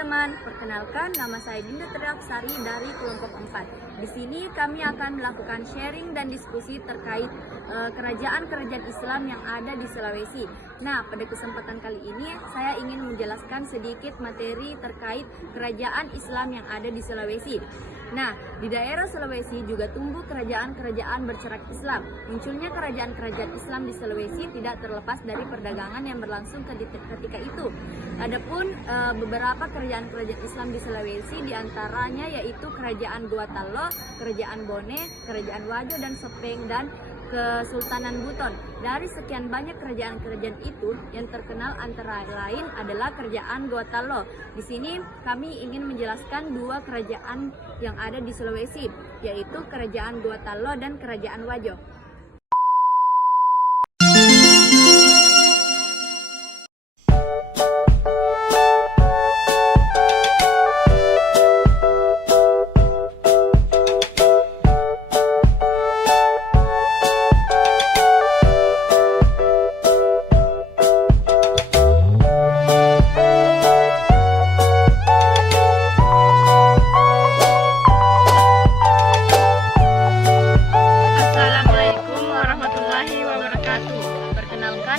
teman-teman, perkenalkan nama saya Dinda Triaksari dari kelompok 4. Di sini kami akan melakukan sharing dan diskusi terkait kerajaan-kerajaan Islam yang ada di Sulawesi. Nah, pada kesempatan kali ini saya ingin menjelaskan sedikit materi terkait kerajaan Islam yang ada di Sulawesi. Nah, di daerah Sulawesi juga tumbuh kerajaan-kerajaan bercorak Islam. Munculnya kerajaan-kerajaan Islam di Sulawesi tidak terlepas dari perdagangan yang berlangsung ketika itu. Adapun beberapa kerajaan-kerajaan Islam di Sulawesi diantaranya yaitu Kerajaan Gotalo, Kerajaan Bone, Kerajaan Wajo dan Sopeng, dan Kesultanan Buton. Dari sekian banyak kerajaan-kerajaan itu, yang terkenal antara lain adalah Kerajaan Gotalo. Di sini kami ingin menjelaskan dua kerajaan yang ada di Sulawesi, yaitu Kerajaan Gotalo dan Kerajaan Wajo.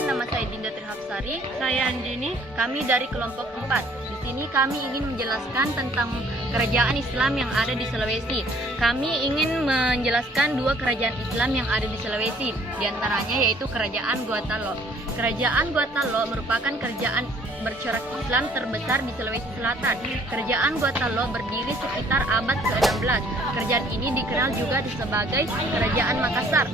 Nama saya Dinda Triaksari. Saya Andini. Kami dari kelompok 4. Di sini kami ingin menjelaskan tentang kerajaan Islam yang ada di Sulawesi. Kami ingin menjelaskan dua kerajaan Islam yang ada di Sulawesi. Di antaranya yaitu Kerajaan Gotalo. Kerajaan Gotalo merupakan kerajaan bercorak Islam terbesar di Sulawesi Selatan. Kerajaan Gotalo berdiri sekitar abad ke-16. Kerajaan ini dikenal juga sebagai Kerajaan Makassar.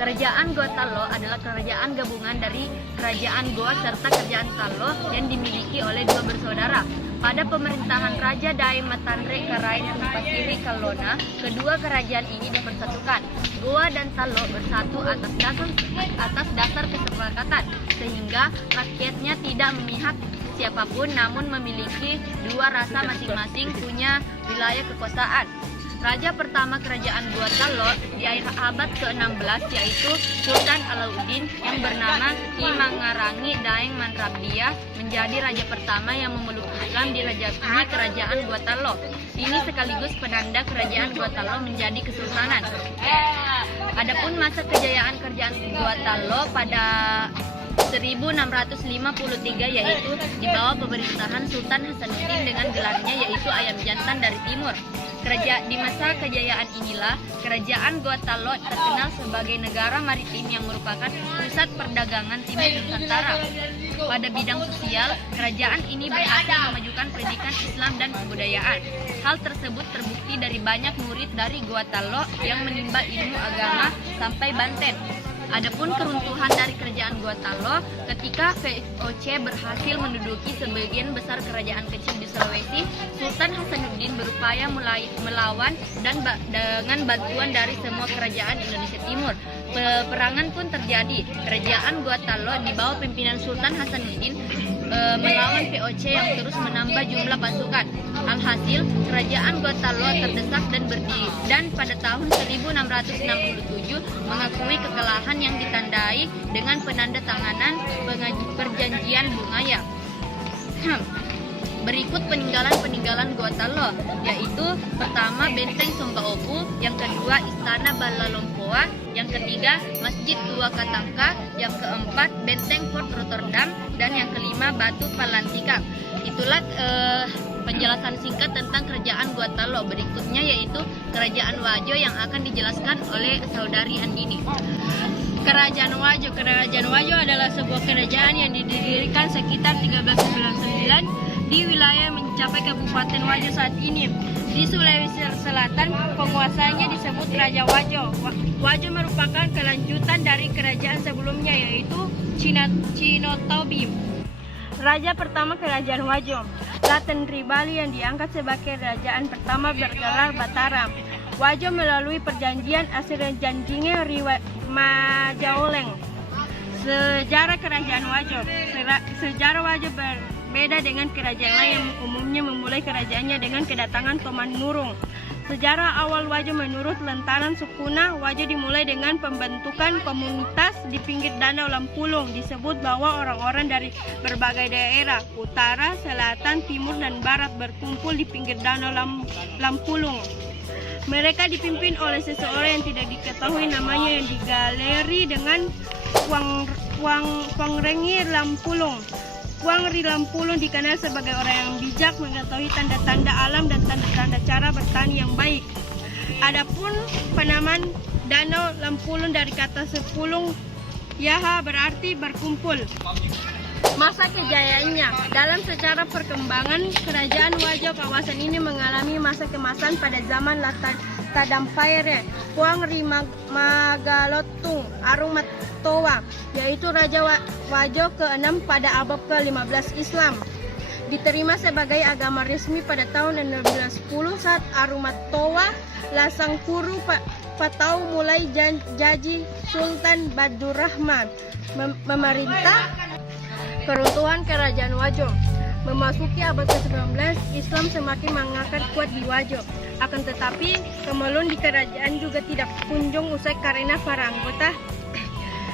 Kerajaan Gotalo adalah kerajaan gabungan dari Kerajaan Goa serta Kerajaan Talo yang dimiliki oleh dua bersaudara. Pada pemerintahan Raja Daeng Matandre Karain Pasiri Kalona, kedua kerajaan ini dipersatukan. Goa dan Talo bersatu atas dasar kesepakatan, sehingga rakyatnya tidak memihak siapapun, namun memiliki dua rasa masing-masing punya wilayah kekuasaan. Raja pertama Kerajaan Gotalo di akhir abad ke-16 yaitu Sultan Alauddin yang bernama Ki Mangarangi Daeng Manrabdia menjadi raja pertama yang memeluk Islam di Kerajaan Gotalo. Ini sekaligus penanda Kerajaan Gotalo menjadi kesultanan. Adapun masa kejayaan Kerajaan Gotalo pada 1653 yaitu di bawah pemerintahan Sultan Hasanuddin dengan gelarnya yaitu Ayam Jantan dari Timur. Di masa kejayaan inilah Kerajaan Gotalo terkenal sebagai negara maritim yang merupakan pusat perdagangan timur Nusantara. Pada bidang sosial, kerajaan ini berhasil memajukan pendidikan Islam dan kebudayaan. Hal tersebut terbukti dari banyak murid dari Gotalo yang menimba ilmu agama sampai Banten. Adapun keruntuhan dari Kerajaan Gotalo ketika VOC berhasil menduduki sebagian besar kerajaan kecil di Sulawesi, Sultan Hasanuddin berupaya melawan dan dengan bantuan dari semua kerajaan Indonesia Timur. Peperangan pun terjadi. Kerajaan Gotalo di bawah pimpinan Sultan Hasanuddin melawan VOC yang terus menambah jumlah pasukan. Alhasil, Kerajaan Gotalo terdesak dan berdiri, dan pada tahun 1667 mengakui kekalahan yang ditandai dengan penandatanganan perjanjian Bungaya. Berikut peninggalan Gotalo, yaitu pertama Benteng Sombaopu, yang kedua Istana Balalompoa, yang ketiga Masjid Tua Katangka, yang keempat Benteng Fort Rotterdam, dan yang kelima Batu Palantikang. Itulah penjelasan singkat tentang Kerajaan Gotalo. Berikutnya yaitu Kerajaan Wajo yang akan dijelaskan oleh saudari Andini. Kerajaan Wajo adalah sebuah kerajaan yang didirikan sekitar 1399 di wilayah mencapai Kabupaten Wajo saat ini. Di Sulawesi Selatan, penguasanya disebut Raja Wajo. Wajo merupakan kelanjutan dari kerajaan sebelumnya yaitu Cinotobi. Raja pertama Kerajaan Wajo, Raden Ribali yang diangkat sebagai kerajaan pertama bergelar Batara. Wajo melalui perjanjian Asirjanjinge Majaoleng. Sejarah Kerajaan Wajo. Sejarah Wajo berbeda dengan kerajaan lain yang umumnya memulai kerajaannya dengan kedatangan Toman Nurung. Sejarah awal Wajo menurut Lentaran Sukuna, Wajo dimulai dengan pembentukan komunitas di pinggir Danau Lampulung. Disebut bahwa orang-orang dari berbagai daerah, utara, selatan, timur, dan barat berkumpul di pinggir Danau Lampulung. Mereka dipimpin oleh seseorang yang tidak diketahui namanya yang digaleri dengan Wangrengi Lampulung. Wangri Lampulung dikenal sebagai orang yang bijak, mengetahui tanda-tanda alam dan tanda-tanda cara bertani yang baik. Adapun penamaan Danau Lampulung dari kata sepulung yaha berarti berkumpul. Masa kejayaannya. Dalam secara perkembangan kerajaan Wajo, kawasan ini mengalami masa kemasan pada zaman Tadampaire, Puangri Magalotung, Arumatoa, yaitu Raja Wajo ke-6 pada abad ke-15 Islam. Diterima sebagai agama resmi pada tahun 1610 saat Arumatoa Lasangkuru Patau mulai Jaji Sultan Badurrahman memerintah keruntuhan kerajaan Wajo. Memasuki abad ke-19, Islam semakin mengakar kuat di Wajo. Akan tetapi, kemelun di kerajaan juga tidak kunjung usai karena para anggota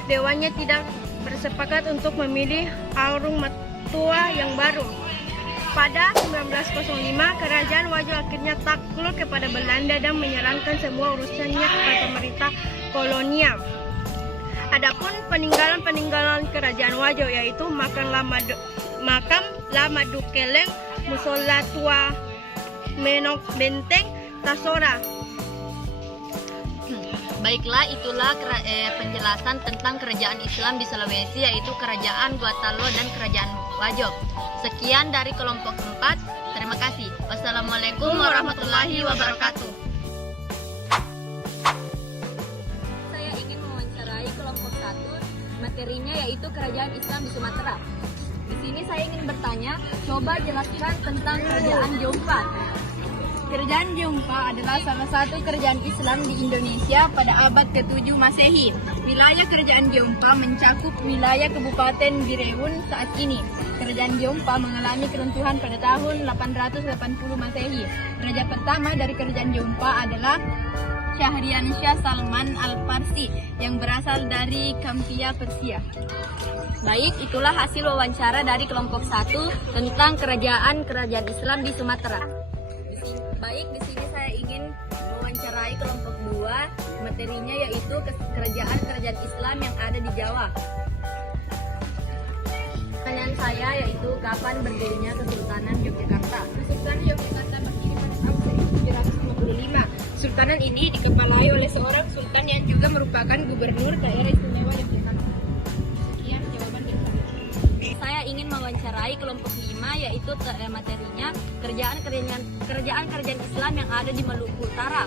dewannya tidak bersepakat untuk memilih Arumatoa yang baru. Pada 1905, kerajaan Wajo akhirnya takluk kepada Belanda dan menyerahkan semua urusannya kepada pemerintah kolonial. Adapun peninggalan kerajaan Wajo yaitu makam Lama Dukeleng, Musola Tua, Menok Benteng, Tasora. Baiklah, itulah penjelasan tentang kerajaan Islam di Sulawesi, yaitu kerajaan Guatalo dan kerajaan Wajo. Sekian dari kelompok 4. Terima kasih. Wassalamualaikum warahmatullahi wabarakatuh. Saya ingin mewawancarai kelompok 1. Materinya yaitu kerajaan Islam di Sumatera. Di sini saya ingin bertanya, coba jelaskan tentang kerajaan Jompa. Kerajaan Jompa adalah salah satu kerajaan Islam di Indonesia pada abad ke-7 Masehi. Wilayah kerajaan Jompa mencakup wilayah Kabupaten Birewun saat ini. Kerajaan Jompa mengalami keruntuhan pada tahun 880 Masehi. Raja pertama dari kerajaan Jompa adalah Syahriansyah Salman Al-Farsi yang berasal dari Kampia, Persia. Baik, itulah hasil wawancara dari kelompok 1 tentang kerajaan Islam di Sumatera. Baik, di sini saya ingin mewawancarai kelompok 2. Materinya yaitu kerajaan Islam yang ada di Jawa. Pertanyaan saya yaitu kapan berdirinya Kesultanan Yogyakarta? Kesultanan Yogyakarta berdiri pada tahun 1755. Sultanan ini dikepalai oleh seorang sultan yang juga merupakan gubernur daerah istimewa Yogyakarta. Sekian jawaban dari saya. Saya ingin mewawancarai kelompok 5 yaitu materinya kerajaan Islam yang ada di Maluku Utara.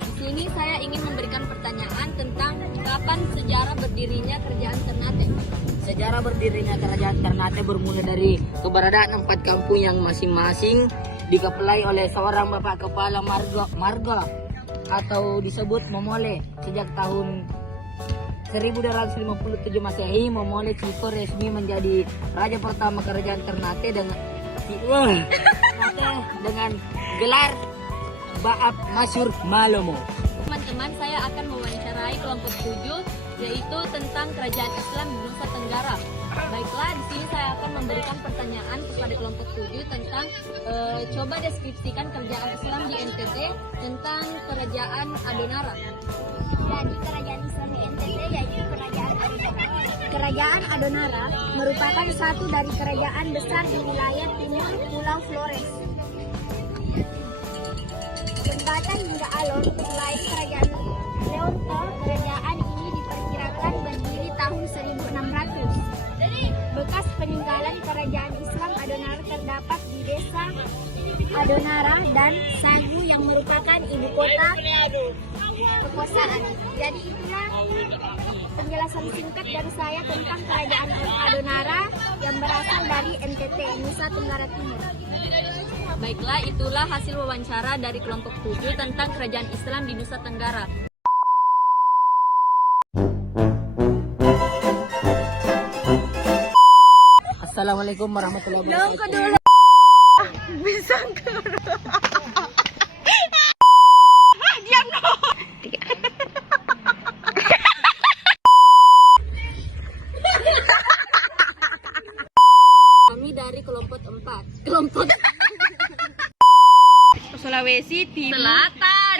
Di sini saya ingin memberikan pertanyaan tentang kapan sejarah berdirinya kerajaan Ternate. Sejarah berdirinya kerajaan Ternate bermula dari keberadaan 4 kampung yang masing-masing dikepalai oleh seorang bapak kepala marga atau disebut Momole. Sejak tahun 1257 Masehi, Momole Chico resmi menjadi raja pertama kerajaan Ternate dengan gelar Baab Masyur Malomo. Teman-teman, saya akan mewawancarai kelompok 7 yaitu tentang kerajaan Islam di Nusa Tenggara. Baiklah, di sini saya akan memberikan pertanyaan kepada kelompok 7 tentang coba deskripsikan kerajaan Islam di NTT tentang kerajaan Adonara. Jadi kerajaan Islam di NTT yaitu kerajaan Adonara. Kerajaan Adonara merupakan satu dari kerajaan besar di wilayah timur Pulau Flores. Jembatan hingga alun selain kerajaan Leonto, kerajaan ini diperkirakan berdiri tahun 1600. Bekas peninggalan kerajaan Islam Adonara terdapat di desa Adonara dan Sagu yang merupakan ibu kota kekuasaan. Jadi itulah penjelasan singkat dari saya tentang kerajaan Adonara yang berasal dari NTT, Nusa Tenggara Timur. Baiklah, itulah hasil wawancara dari kelompok 7 tentang kerajaan Islam di Nusa Tenggara. Assalamualaikum warahmatullahi wabarakatuh. Kami dari kelompok 4. Kelompok Sulawesi Timur. Selatan.